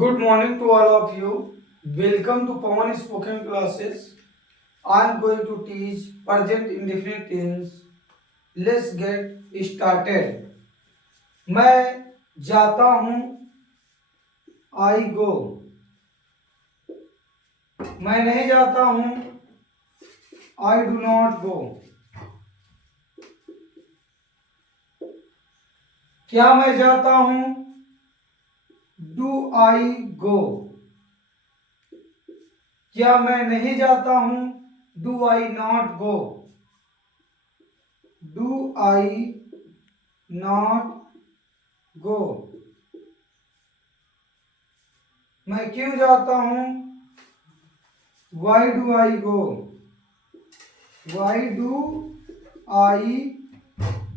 Good morning to all of you. Welcome to Pawan Spoken Classes. I am going to teach present indefinite tense. Let's get started. मैं जाता हूँ. I go. मैं नहीं जाता हूँ. I do not go. क्या मैं जाता हूँ? Do I go? क्या मैं नहीं जाता हूँ? Do I not go? Do I not go? मैं क्यों जाता हूँ? Why do I go? Why do I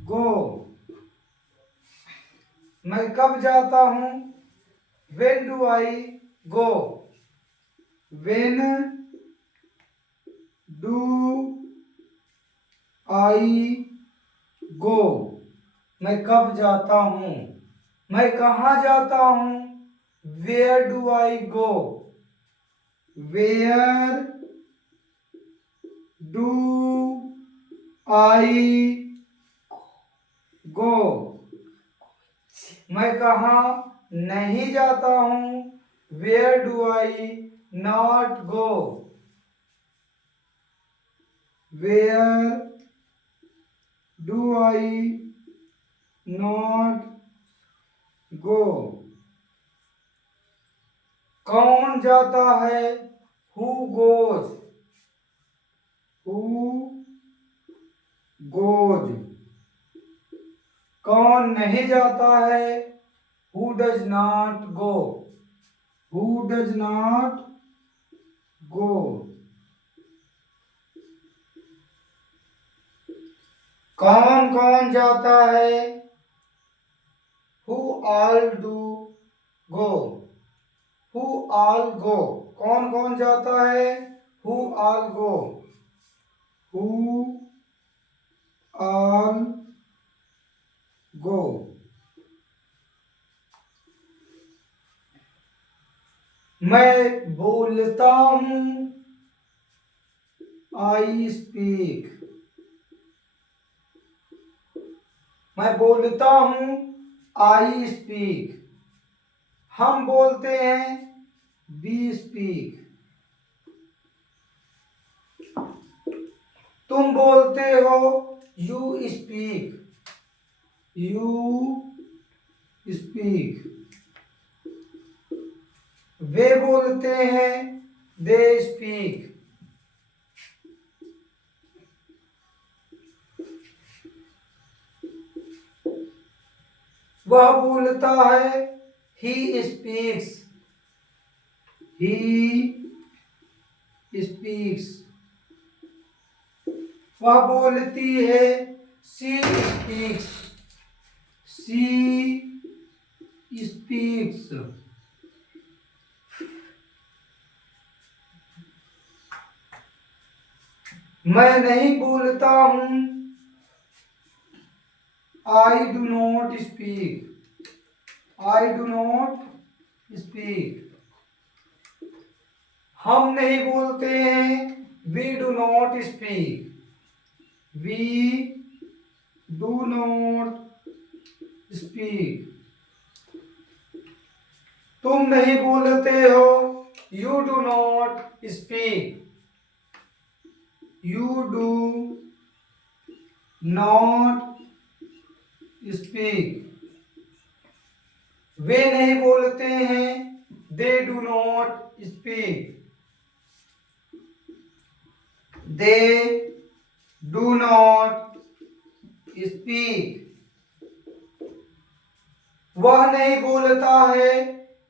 go? मैं कब जाता हूँ? When do I go? When do I go? मैं कब जाता हूँ? मैं कहाँ जाता हूँ? Where do I go? Where do I go? मैं कहाँ नहीं जाता हूँ? Where do I not go? Where do I not go? कौन जाता है? Who goes? Who goes? कौन नहीं जाता है? Who does not go? Who does not go? कौन कौन जाता है? Who all do go? Who all go? कौन कौन जाता है? Who all go? Who all go? मैं बोलता हूँ. I speak. मैं बोलता हूँ. I speak. हम बोलते हैं. We speak. तुम बोलते हो. You speak. You speak. वे बोलते हैं. They speak. वह बोलता है. He speaks. He speaks. वह बोलती है. She speaks. She speaks. मैं नहीं बोलता हूँ. I do not speak. I do not speak. हम नहीं बोलते हैं. We do not speak. We do not speak. तुम नहीं बोलते हो. You do not speak. You do not speak. वे नहीं बोलते हैं. They do not speak. They do not speak. वह नहीं बोलता है.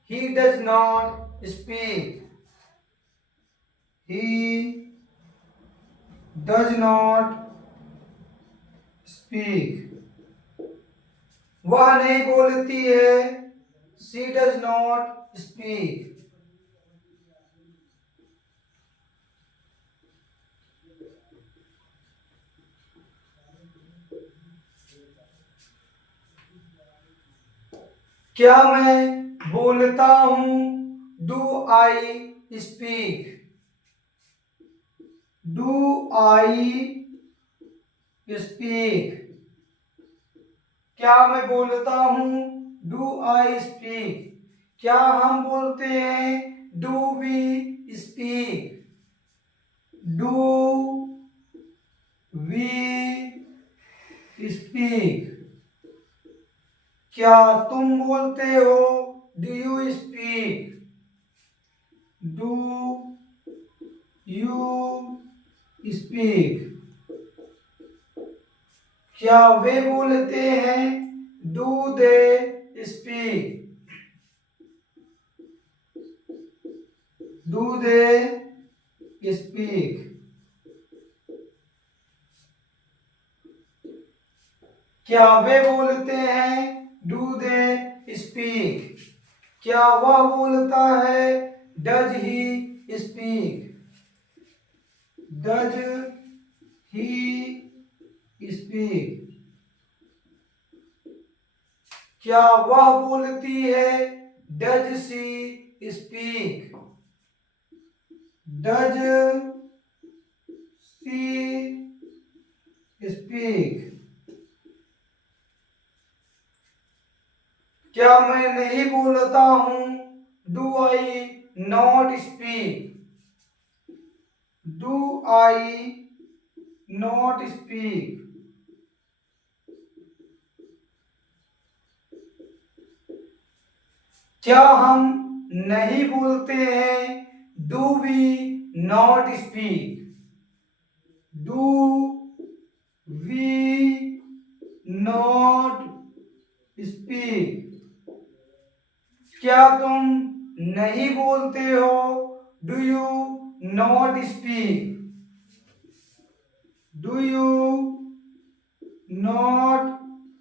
He does not speak. He does not speak. वह नहीं बोलती है. She does not speak. क्या मैं बोलता हूँ? Do I speak, do I speak, क्या मैं बोलता हूँ? डू आई स्पीक, क्या हम बोलते हैं? Do we speak, do we speak, क्या तुम बोलते हो? Do you speak, do you speak, क्या वे बोलते हैं? Do they speak, do they speak, क्या वे बोलते हैं? डू दे स्पीक, क्या वह बोलता है? Does he speak, does he speak, क्या वह बोलती है? Does she speak, does she speak, क्या मैं नहीं बोलता हूँ? Do I not speak, do I not speak, क्या हम नहीं बोलते हैं? Do we not speak, do we not speak, क्या तुम नहीं बोलते हो? Do you not speak, do you not